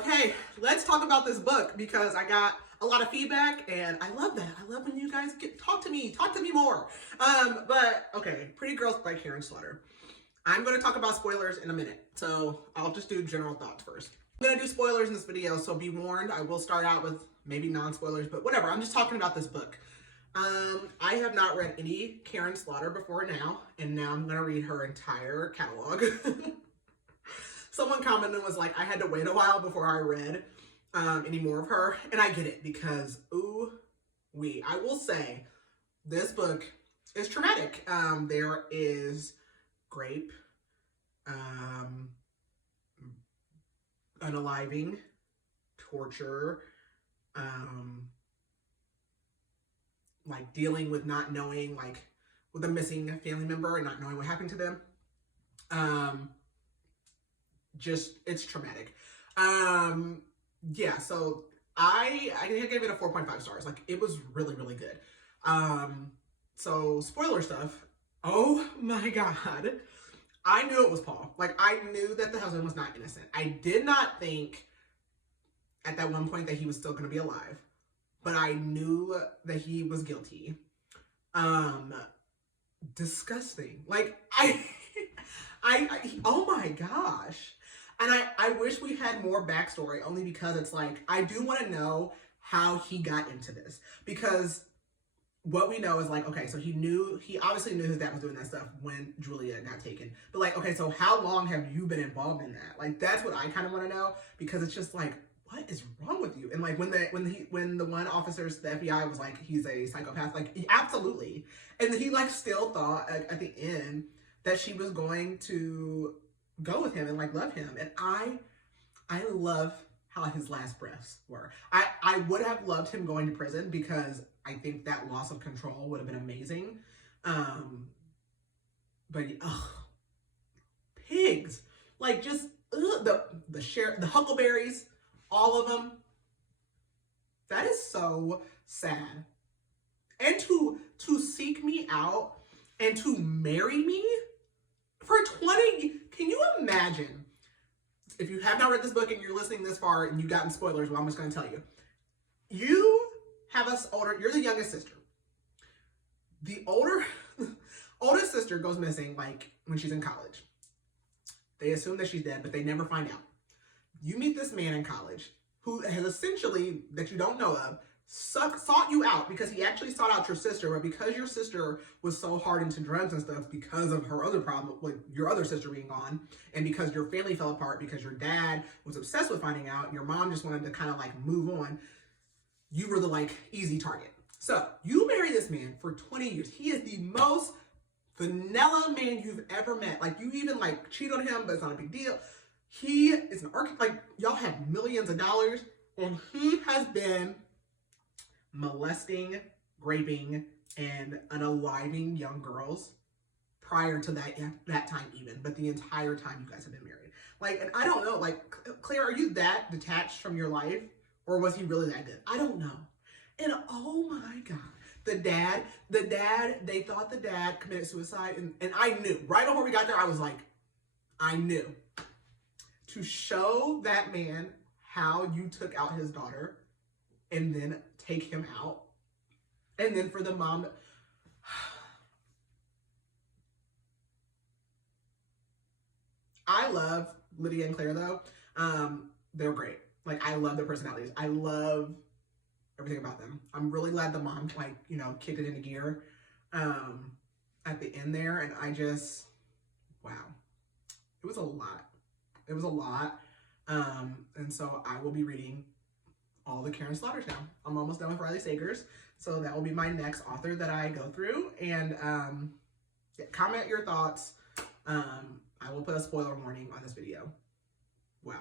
Okay, let's talk about this book because I got a lot of feedback and I love that. I love when you guys talk to me more. But okay, Pretty Girls by Karin Slaughter. I'm going to talk about spoilers in a minute, so I'll just do general thoughts first. I'm going to do spoilers in this video, so be warned. I will start out with maybe non-spoilers, but whatever. I'm just talking about this book. I have not read any Karin Slaughter before now, and now I'm going to read her entire catalog. Someone commented and was like, I had to wait a while before I read any more of her, and I get it because, I will say, this book is traumatic. There is rape, unaliving, torture, like dealing with not knowing, like with a missing family member and not knowing what happened to them. It's traumatic. Yeah, so I gave it a 4.5 stars. Like, it was really, really good. So spoiler stuff. Oh my God. I knew it was Paul. Like, I knew that the husband was not innocent. I did not think at that one point that he was still going to be alive, but I knew that he was guilty. Disgusting. Like, oh my gosh. And I wish we had more backstory, only because it's like, I do want to know how he got into this. Because what we know is like, okay, so he obviously knew his dad was doing that stuff when Julia got taken. But like, okay, so how long have you been involved in that? Like, that's what I kind of want to know, because it's just like, what is wrong with you? And like, when the one officer, the FBI was like, he's a psychopath, like, absolutely. And he like still thought at the end that she was going to go with him and like love him. And I love how his last breaths were. I would have loved him going to prison, because I think that loss of control would have been amazing. But pigs, like, just the huckleberries, all of them. That is so sad. And to seek me out and to marry me for 20, can you imagine? If you have not read this book and you're listening this far and you've gotten spoilers, well, I'm just going to tell you. You have us older, you're the youngest sister. The oldest sister goes missing like when she's in college. They assume that she's dead, but they never find out. You meet this man in college who has essentially, that you don't know of, sought you out, because he actually sought out your sister, but because your sister was so hard into drugs and stuff because of her other problem with your other sister being gone, and because your family fell apart because your dad was obsessed with finding out, your mom just wanted to kind of like move on, you were the like easy target. So you marry this man for 20 years. He is the most vanilla man you've ever met. Like, you even like cheat on him, but it's not a big deal. He is an architect. Like, y'all have millions of dollars, and he has been molesting, raping, and unaliving young girls prior to that time even, but the entire time you guys have been married. Like, and I don't know, like, Claire, are you that detached from your life, or was he really that good? I don't know. And oh my God, the dad, they thought the dad committed suicide, and I knew, right before we got there, I was like, I knew. To show that man how you took out his daughter, and then take him out, and then for the mom to... I love Lydia and Claire, though. They're great. Like, I love their personalities. I love everything about them. I'm really glad the mom, like, you know, kicked it into gear at the end there, and I just, wow. It was a lot. It was a lot. And so I will be reading all the Karin Slaughters now. I'm almost done with Riley Sagers, so that will be my next author that I go through. And comment your thoughts. I will put a spoiler warning on this video. Wow.